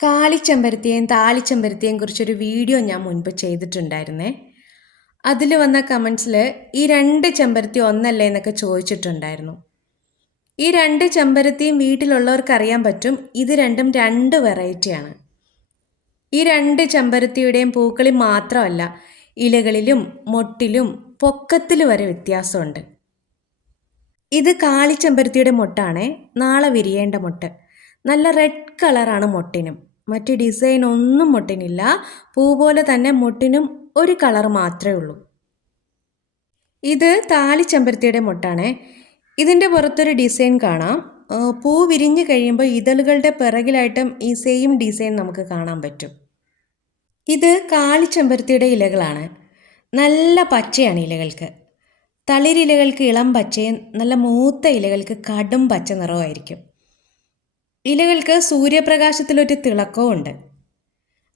കാളിച്ചെമ്പരത്തിയെയും താളിച്ചെമ്പരത്തിയെയും കുറിച്ചൊരു വീഡിയോ ഞാൻ മുൻപ് ചെയ്തിട്ടുണ്ടായിരുന്നേ. അതിൽ വന്ന കമൻസിൽ ഈ രണ്ട് ചെമ്പരത്തി ഒന്നല്ലേ എന്നൊക്കെ ചോദിച്ചിട്ടുണ്ടായിരുന്നു. ഈ രണ്ട് ചെമ്പരത്തിയും വീട്ടിലുള്ളവർക്ക് അറിയാൻ പറ്റും, ഇത് രണ്ടും രണ്ട് വെറൈറ്റിയാണ്. ഈ രണ്ട് ചെമ്പരത്തിയുടെയും പൂക്കളിൽ മാത്രമല്ല, ഇലകളിലും മൊട്ടിലും പൊക്കത്തിൽ വരെ വ്യത്യാസമുണ്ട്. ഇത് കാളിച്ചെമ്പരത്തിയുടെ മൊട്ടാണേ, നാളെ വിരിയേണ്ട മൊട്ട്. നല്ല റെഡ് കളറാണ് മൊട്ടിനും. മറ്റ് ഡിസൈൻ ഒന്നും മൊട്ടിനില്ല. പൂ പോലെ തന്നെ മൊട്ടിനും ഒരു കളർ മാത്രമേ ഉള്ളൂ. ഇത് താളിച്ചെമ്പരത്തിയുടെ മൊട്ടാണേ. ഇതിൻ്റെ പുറത്തൊരു ഡിസൈൻ കാണാം. പൂ വിരിഞ്ഞ് കഴിയുമ്പോൾ ഇതളുകളുടെ പിറകിലായിട്ടും ഈ സെയിം ഡിസൈൻ നമുക്ക് കാണാൻ പറ്റും. ഇത് കാളിച്ചെമ്പരത്തിയുടെ ഇലകളാണ്. നല്ല പച്ചയാണ് ഇലകൾക്ക്. തളിരിലകൾക്ക് ഇളം പച്ചയും നല്ല മൂത്ത ഇലകൾക്ക് കടും പച്ച നിറവുമായിരിക്കും. ഇലകൾക്ക് സൂര്യപ്രകാശത്തിലൊരു തിളക്കവും ഉണ്ട്.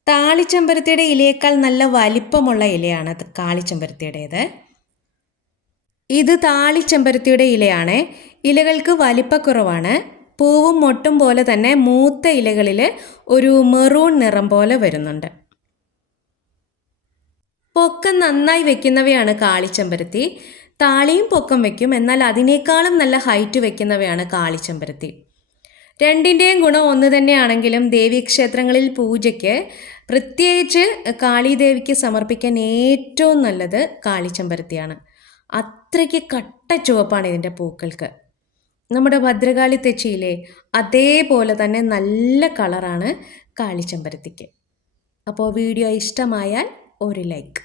താളിച്ചെമ്പരത്തിയുടെ ഇലയേക്കാൾ നല്ല വലിപ്പമുള്ള ഇലയാണ് കാളിച്ചെമ്പരത്തിയുടേത്. ഇത് താളിച്ചെമ്പരത്തിയുടെ ഇലയാണ്. ഇലകൾക്ക് വലിപ്പക്കുറവാണ്. പൂവും മൊട്ടും പോലെ തന്നെ മൂത്ത ഇലകളിൽ ഒരു മെറൂൺ നിറം പോലെ വരുന്നുണ്ട്. പൊക്കം നന്നായി വെക്കുന്നവയാണ് കാളിച്ചെമ്പരത്തി. താളിയും പൊക്കം വയ്ക്കും, എന്നാൽ അതിനേക്കാളും നല്ല ഹൈറ്റ് വയ്ക്കുന്നവയാണ് കാളിച്ചെമ്പരത്തി. രണ്ടിൻ്റെയും ഗുണം ഒന്ന് തന്നെയാണെങ്കിലും ദേവീക്ഷേത്രങ്ങളിൽ പൂജയ്ക്ക്, പ്രത്യേകിച്ച് കാളീദേവിക്ക് സമർപ്പിക്കാൻ ഏറ്റവും നല്ലത് കാളിച്ചെമ്പരത്തിയാണ്. അത്രയ്ക്ക് കട്ട ചുവപ്പാണ് ഇതിൻ്റെ പൂക്കൾക്ക്. നമ്മുടെ ഭദ്രകാളി തെച്ചിയിലെ അതേപോലെ തന്നെ നല്ല കളറാണ് കാളിച്ചെമ്പരത്തിക്ക്. അപ്പോൾ വീഡിയോ ഇഷ്ടമായാൽ ഒരു ലൈക്ക്.